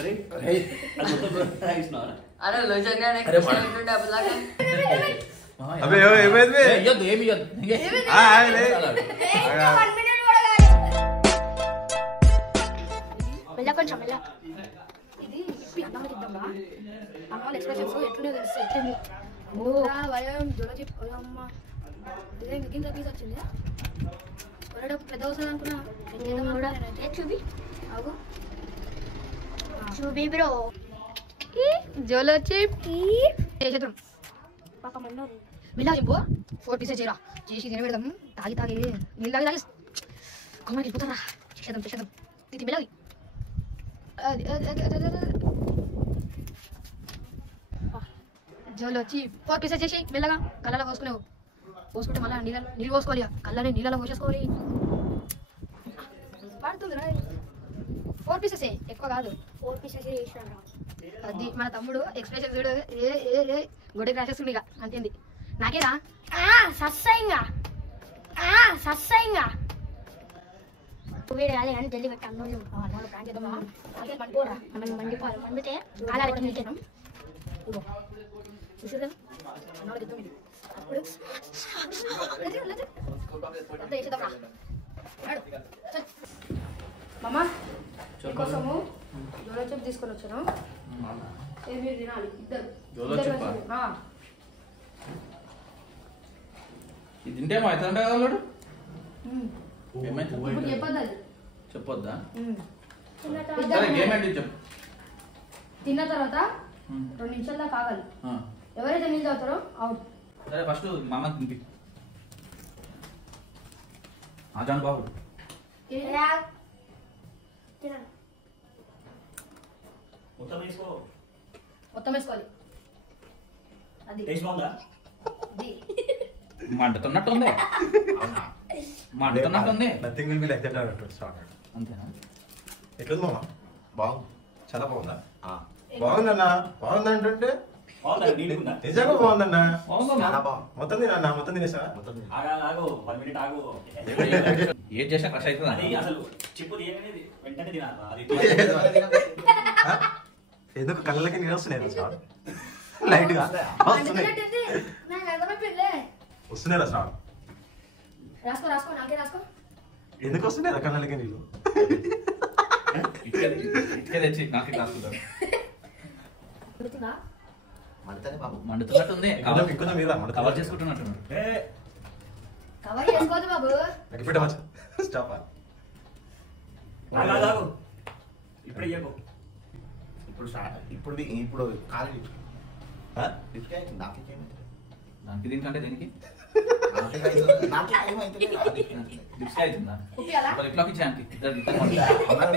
అరే అరే లోచన్ అబే ఏమైంది ఇయ్యొద్దు ఏమి ఇయ్యొద్దు మెల్ల కొంచెం మెల్ల ఇది ఇప్పి అన్నంలో ఇద్దాంరా అన్నంలో ఎక్స్ప్రెషన్స్ ఎట్లుండే తెలుసు ఎట్లుంది వయం జోలచి అమ్మ ఇదే మిగిలిన పీస్ వచ్చింది ఒరేడు పెద్ద వస్తుంది అనుకున్నా చూపి అవు చూపి బ్రో జోలచి చేసేద్దాం పాప మన్నో మిల్లా చెప్పు 4 పీసెస్ చేయరా చేసి తిన పెడదాం తాగి తాగి నీళ్ళు తాగి తాగి కొమ్మకి వెళ్ళిపోతారా చేసేద్దాం ఇది మెల్లవి జోలో వచ్చి 4 పీసెస్ చేసి మెల్లగా కళ్ళలో పోసుకుంటే మళ్ళీ నీళ్ళు పోసుకోవాలి కళ్ళని నీళ్ళలో పోసేసుకోవాలి పడుతుంది 4 పీసెస్ ఎక్కువ కాదు 4 పీసెస్ చేసినా అది మన తమ్ముడు ఎక్స్ప్రెషన్ చూడు గొడవ రాసేస్తుంది ఇక అంతేంది నాకేనా సస్సంగా వేరే అదే కానీ జల్లి పెట్టి అన్నం ప్రాంతం చేద్దామా అదే పండుకోరా మనం మండిపోవాలి మండితే కాలాలి ఎక్కడ నిలిచేద్దాం చూసేద్దాం అన్నోళ్ళకి ఇద్దాం అప్పుడు వేసేద్దాం మామ మీకోసము జోలో చెప్పు తీసుకొని వచ్చాను మీరు తినాలి ఇద్దరు ఇది తింటే మా అవుతుందంట కదా వాడు ఇప్పుడు చెప్పొద్దు చెప్పొద్దా చెప్పు తిన్న తర్వాత 2 నిమిషాల దాకా ఆగాలి ఎవరైతే నీళ్ళు తాగుతారో అవుట్ సరే ఫస్ట్ మామ తింపి ఆజాన్ బాబు మొత్తం వేసుకోవాలి అది మండుతున్నట్టుంది మండుతున్నట్టుంది nothing will be like that అంతేనా ఎట్లుంది మామ బాగుంది చాలా బాగుందా బాగుందన్నా బాగుంది అంటుంటే నిజంగా బాగుందన్నా మొత్తం తినన్నా మొత్తం తినేసా ఏం చేసినా క్రష్ అవుతుందా ఎందుకు కళ్ళకి నీళ్ళు వస్తున్నాయి సార్ లైట్ గా వస్తున్నారా సార్ రాసుకో నాకే రాసుకో ఎందుకు వస్తున్నాయి కళ్ళకి నీళ్ళు ఇటుకే తెచ్చి నాకే రాసుకుంటాను మండుతున్నట్టుంది కవర్ చేసుకుంటున్నట్టున్నారు కవర్ చేసుకోవద్దు బాబు స్టాప్ ఇప్పుడు ఖాళీ దానికి దీనికంటే దేనికి లిప్స్కి అవుతుందా లిప్లోకి ఇచ్చానికి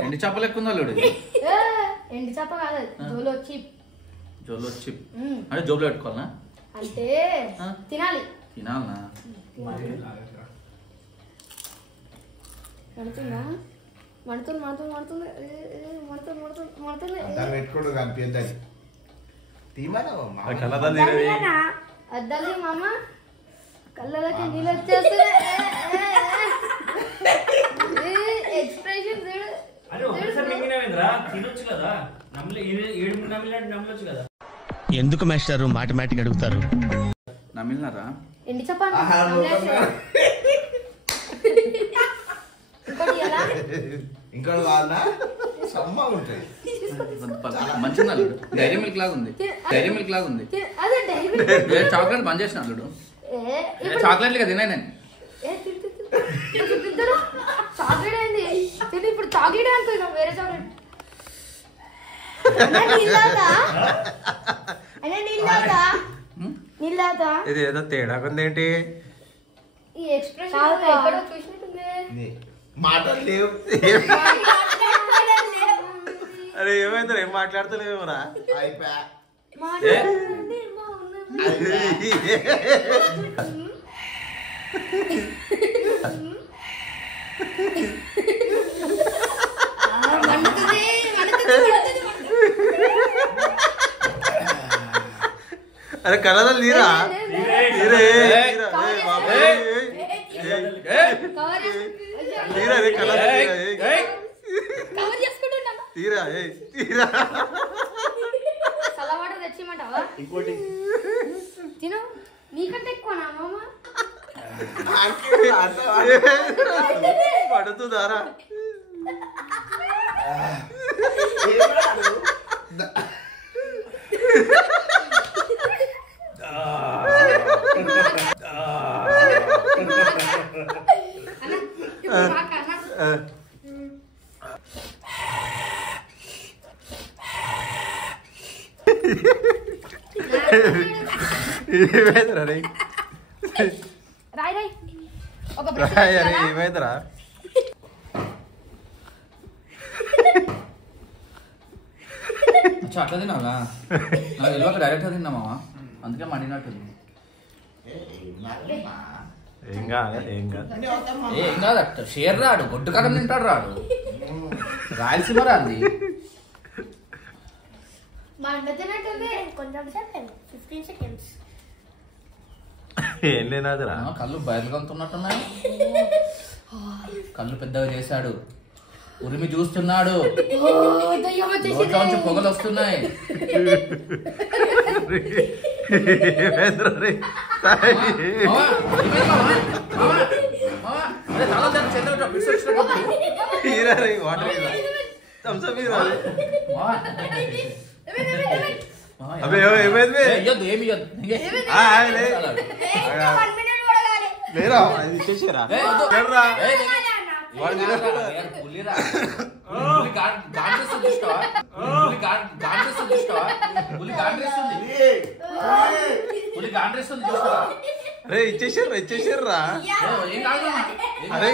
ఎండి చేపలు ఎక్కువ ఉందా లేడు ఎండి చేప కాదు జోలో చిప్ జోలో చిప్ అంటే జోబులో పెట్టుకోవాలనా అంటే తినాలి తినాలనా మడుతుంది పెట్టుకోడు కనిపించద్దని అద్దాలి మామ కళ్ళకి నీళ్ళు వచ్చేస్తే ఎక్స్ప్రెషన్ ఎందుకు మాస్టారు మాటమాటిక్ అడుగుతారు నమిలినారా ఎండి చెప్పాను ఇంకా వాళ్ళ సమ్మగా ఉంటాయి మంచిది అల్లుడు డైరీ మిల్క్ లాగా ఉంది చాక్లెట్ బంద్ చేసిన అల్లుడు చాక్లెట్లు కదా తినే నేను చాక్లెట్ అయింది ఇప్పుడు చాక్లెట్ అనుకో వేరే చాక్లెట్ ఇది ఏదో తేడా ఉందేంటి ఈ ఎక్స్ప్రెషన్ ఎక్కడో చూసినట్టుంది మాటలు లేవు అరే ఏమైంది ఏం మాట్లాడతలేవురా అయిపోయా अरे कलर लीरा लीरे लीरा रे कलर కవర్ చేసుకుంటున్నా తీరా తీరా చల్ల వాటర్ తెచ్చిమంటావా ఇంకోటి తిను నీకంటే ఎక్కువనా మామ పడుతుందారా ఏమైందిరా రే రాయ్ రాయ్ ఒక ఏమైందిరా అట్లా తినాలా నాకు తెలియక డైరెక్ట్గా తిన్నామా అందుకే మండినట్టుంది ఏం కాదు ఏం కాదు ఏం కాదు అట్ట షేర్ రాడు గొడ్డు కథం తింటాడు రాడు రాయలసీమ రాంది మండుతున్నట్టుంది కొంచెం సెకండ్ 15 seconds ఏం లేనాదిరా కళ్ళు బయలుగొంతున్నట్టున్నాయి కళ్ళు పెద్దగా చేశాడు ఉరిమి చూస్తున్నాడు నోట్లోంచి పొగలు వస్తున్నాయి ఏమైందిరా రే తీరా రే వాటర్ థమ్స్అప్ తీరా అబ్బే ఏమైంది లేరా అది ఇచ్చేసారా వాడు అరే ఇచ్చేసారా అరే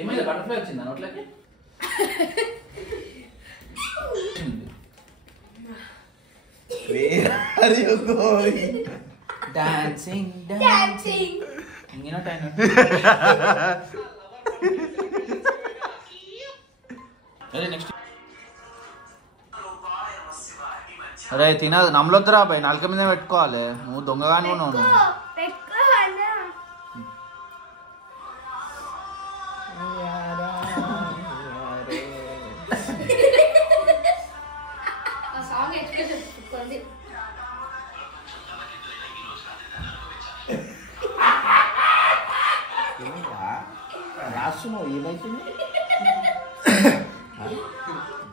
ఏమైంది బటర్ఫ్లై వచ్చిందా నోట్లకి డాన్సింగ్ డాన్సింగ్ నెక్స్ట్ అరే తినదు నమ్మలొద్దురా పై నాలుక మీద పెట్టుకోవాలి నువ్వు దొంగగానే ఉన్నావు నువ్వు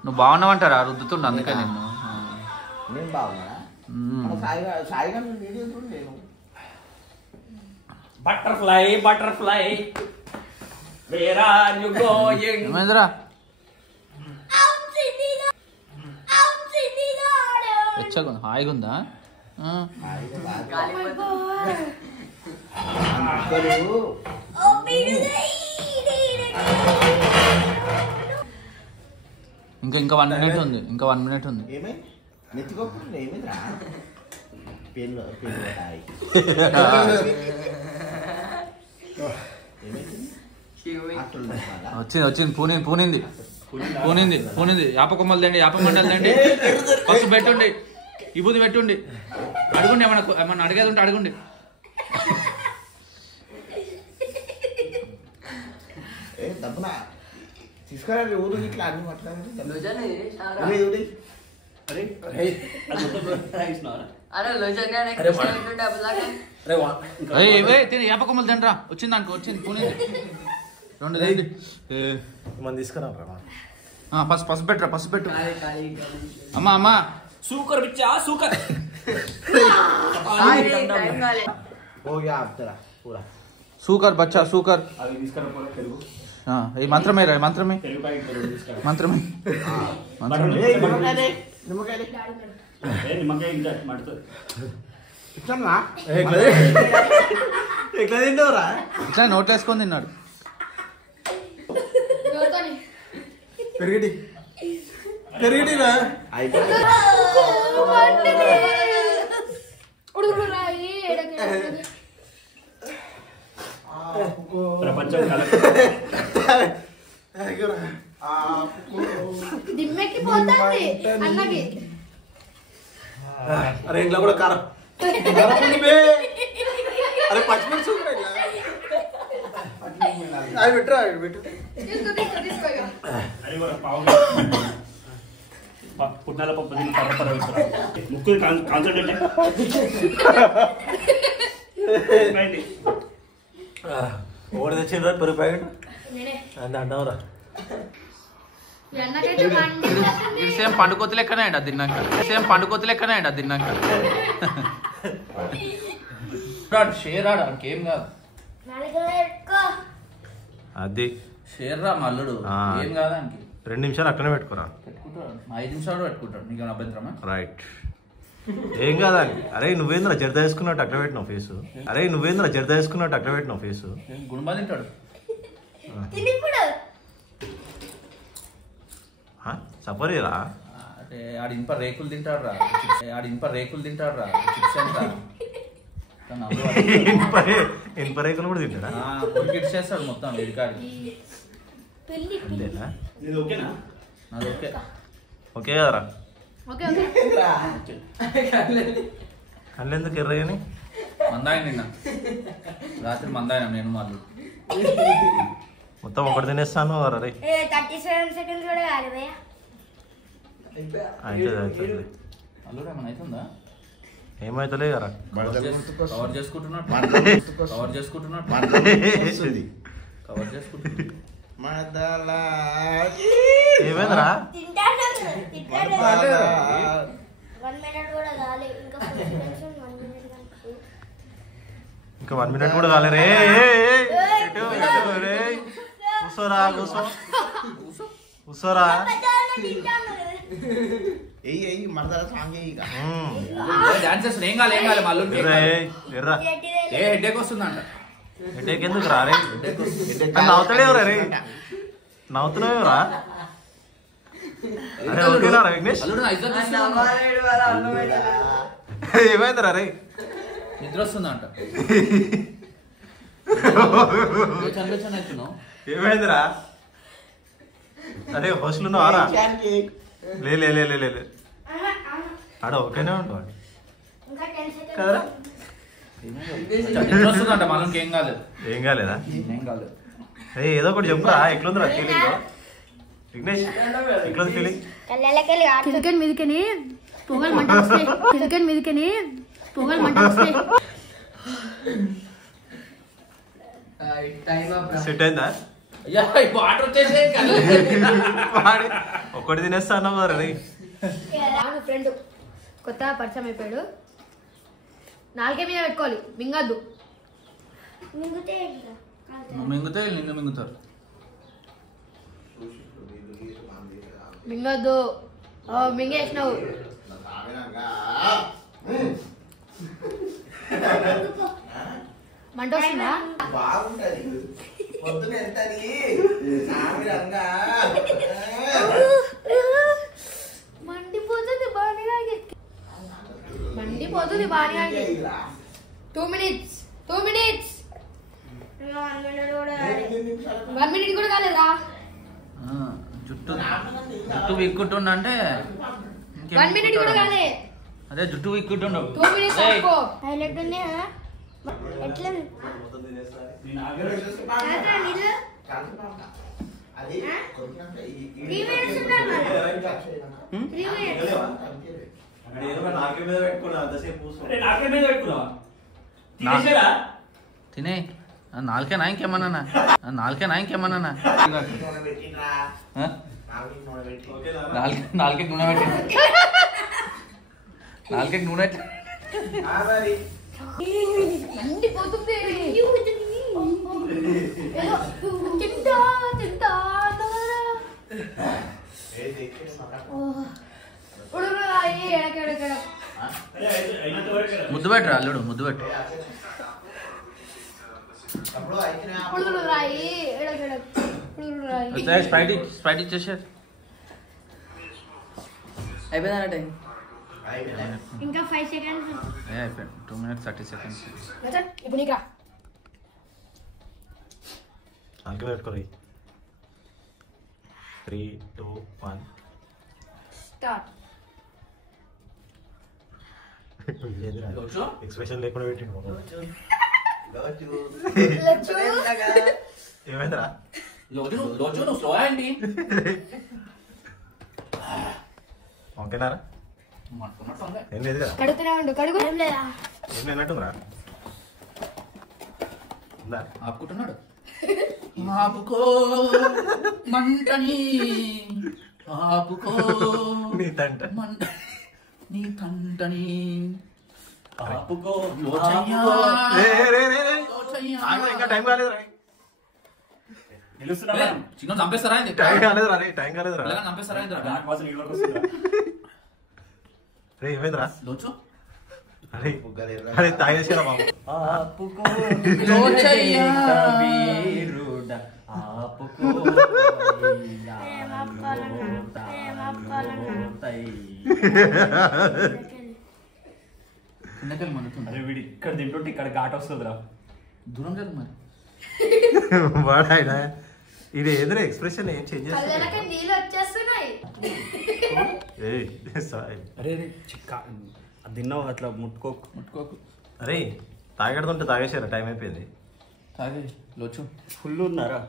నువ్వు బాగున్నావంటారా రుద్దుతుండ అందుకే నిన్ను నేను బాగున్నా సాయిగా వీడియో చూడలేను butterfly butterfly where are you going ఏమైందిరా వచ్చాకు హాయిగా ఉందా ఇంకా 1 minute ఉంది ఇంకా 1 minute ఉంది ఏమైంది నెత్తికొప్పండి ఏమైందిరా పెన్ను వచ్చింది పూనింది యాప కొమ్మలు తండి యాప మండలు తండి పసుపు పెట్టుండి విభూతి పెట్టుండి అడుగుండి ఏమన్నా అడిగేది ఉంటే అడుగుండి డబ్బునా తీసుకురండి ఊరు ఇట్లా అన్ని యాప కొమ్మలు తండ్రా వచ్చింది అనుకో వచ్చింది పూనింది 2 తండి మనం తీసుకురా పసుపు పెట్టరా పసుపు పెట్టు అమ్మా సూకర్ బిచ్చా సూకర్ हो गया अब तेरा पूरा सूकर बच्चा सूकर అవి తీసుకురా తెలుగు हाँ ये मंत्र में रहे मंत्र में తెలుగు ప్యాకెట్ తెలుగు తీసుకురా मंत्र में मंत्र में निमकाय दे ఏ నిమ్మకాయ ఇంకా మడుతుంది ఇట్లా ఎట్లా తింటావురా ఇట్లా నోట్లో వేసుకొని తిన్నాడు పెరిగిటిరా అయిపోయింది ప్రపంచం దిమ్మెక్కి పోతుంది అన్నకి అరే ఇంట్లో కూడా కారం అరే పచ్చిమిర్చి అవి పెట్టరా పెట్టు అది కూడా పావు పుట్నాల పప్పు తిని పరపర ముక్కు కాన్సన్ట్రేట్ ఓడి తెచ్చిండ్రా పెరుగు ప్యాకెట్ నేనే అంత అంటావురా అన్నకైతే మండి వస్తుంది. సేమ్ పండుకోతి లెక్కనే అండి అది తిన్నాక సేమ్ పండుకోతి లెక్కనే అండి అది తిన్నాక షేర్ ఆడు ఏం కాదు అది షేర్ రా మల్లుడు ఏం కాదానికి 2 నిమిషాలు అట్లనే పెట్టుకోరా పెట్టుకుంటాడు 5 నిమిషాలు పెట్టుకుంటాడు నీకు అభ్యంతరమా రైట్ ఏం కాదా అరే నువ్వేంద్ర జర్ద వేసుకున్నట్టు అట్లా పెట్టినావు ఫేసు అరే నువ్వేంద్ర జర్ద వేసుకున్నట్టు అట్లా పెట్టినావు ఫేసు గుణమా తింటాడు సపరీరా అంటే ఆడి ఇంప రేకులు తింటాడు రా ఆడి ఇంప రేకులు తింటాడు రా చిప్స్ ఎంత ఇనుపరేకులు కూడా తింటాడా కిట్స్ చేస్తాడు మొత్తం వేడికాడి పెళ్లి అంతేనా ఇది ఓకేనా నాది ఓకే ఓకే కదరా ఓకే ఓకే కళ్ళు ఎందుకు ఎర్రగాని మందాయం నిన్న రాత్రి మందాయం నేను మల్లు మొత్తం ఒకటి తినేస్తాను అరే 37 సెకండ్స్ కూడా కాదు భయ్యా అవుతుంది అల్లుడు ఏమైనా అవుతుందా ఏమైతలే కదా కవర్ చేసుకుంటున్నాడు కవర్ చేసుకుంటున్నాడు కవర్ చేసుకుంటున్నాడు ఏమైందిరా తింటాను 1 మినిట్ కూడా కాలే ఇంకా 4 సెకండ్స్ 1 మినిట్ కంటే ఇంకా 1 మినిట్ కూడా కాలే రే కూసోరా కూసోరా ఎయ్యి మరదల సాంగ్ ఇక డాన్స్ చేస్తాను ఏం కాలే మల్లు ఎర్రా ఏ హెడ్ఏక్ వస్తుందంట హెడేక్ ఎందుకు రా రే నవ్వుతాడే ఎవరా రే నవ్వుతున్నావు ఎవరా అరే ఓకేనా రా విఘ్నేష్ అల్లుడు నా ఇజ్జత్ తీస్తున్నావు. ఏమైందిరా రే నిద్ర వస్తుందంట చనిపించాను అవుతున్నావు ఏమైందిరా అరే హోస్టల్ ఉన్నావారా లే లే లే లే లే లే. ఆడ ఓకేనే ఉంటాడు ఇంకా 10 సెకండ్స్ కదరా నిద్ర వస్తుందంట మళ్ళీ ఏం కాలేదు ఏం కాలేదా ఏం కాలేదు ఏదో ఒకటి చెప్పురా ఎట్లుందిరా ఫీలింగ్ విఘ్నేష్ ఎట్లుంది ఫీలింగ్ కళ్ళకెళ్ళి చికెన్ మీదకని పొగలు మంట వస్తాయి చికెన్ మీదకని పొగలు మంట వస్తాయి సెట్ అయిందా అయ్యా వాటర్ వచ్చేసి వాడి ఒక్కటి తినేస్తా అన్నావు కదా రే నా ఫ్రెండ్ కొత్త పరిచయం అయిపోయాడు నాలుగే మీద పెట్టుకోవాలి మింగద్దు మింగుతే నిన్ను మింగుతారు మింగద్దు మింగేసినావు మంట వస్తుందా బాగుంటది పొద్దున వెళ్తాది సామిరంగా మండిపోతుంది బాగా 2 minutes 1 minute కూడా కాలేదా జుట్టు విక్కుంటుండ అంటే 1 minute కూడా కాలే అదే జుట్టు విక్కుంటుండవు 2 minutes అనుకో హైలైట్ ఉంది కదా ఎట్లా అది 3 minutes ఉండాలి మరి 3 minutes నాకే మీద పెట్టుకున్నా అంతసేపు నాకే మీద పెట్టుకున్నావా తినేసారా తినే నాలుకేనా ఇంకేమన్నా నాలుకేనా ఇంకేమన్నా నాలుగే నూనె పెట్టి నాలుగే నూనె మండిపోతుంది. ఏదో తింటా తింటా ఉడుకురాయి ఎడకెడకెడ ముద్దు పెట్టరా అల్లుడు, ముద్దు పెట్టు. అప్పుడు అయితేనే ఉడుకురాయి ఎడకెడ ఉడుకురాయి. స్ప్రైట్ ఇచ్చేసారు. అయిపోయిందా టైం? ఇంకా 5 seconds. అయిపోయింది. 2 minutes 30 seconds. ఇప్పుడు నీకు రా. అంకె పెట్టుకోవాలి. 3, 2, 1 స్టార్ట్. ఎక్స్ప్రెషన్ లేకుండా పెట్టిండు. లచ్చు ఏమైందిరా? నువ్వు స్లో అండి. ఓకేనారా? ఏం లేదు కదా? కడుగుతూనే ఉండు. కడుగు. ఏం లేదా? ఏం లేనట్టుందిరా? ఉందా? ఆపుకుంటున్నాడు. ఆపుకో మంటని, ఆపుకో నీ తంట. మంట నీ కంటని, ఆపుకో ఇంకా టైం కాలేదురా. నిలుస్తున్నా చిన్న చంపేస్తారా ఏంది? టైం కాలేదురా రే, టైం కాలేదురా. పిల్లగా చంపేస్తారా ఏంది? నాకు కోసం నీళ్ళకి వస్తుందా రే ఏమైందిరా? లోచు అరే అరే తాగేసిరా బాబు. ఆపుకో లోచయ్యా. వీరుడా ఆపుకో కిందకెళ్ళి మండుతుంది. అరే వీడి ఇక్కడ తింటుంటే ఇక్కడ ఘాట్ వస్తుందిరా. దూరం జరుగు మరి. వాడాయన ఇది ఏదైనా ఎక్స్ప్రెషన్ ఏం చేంజ్ కళ్ళకి చేస్తా? నీళ్ళు వచ్చేస్తున్నాయి. అరే అది తిన్నావు అట్లా ముట్టుకోకు. ముట్టుకోకు. అరే తాగడుతుంటే తాగేసారా? టైం అయిపోయింది. తాగే లోచు. ఫుల్ ఉన్నారా?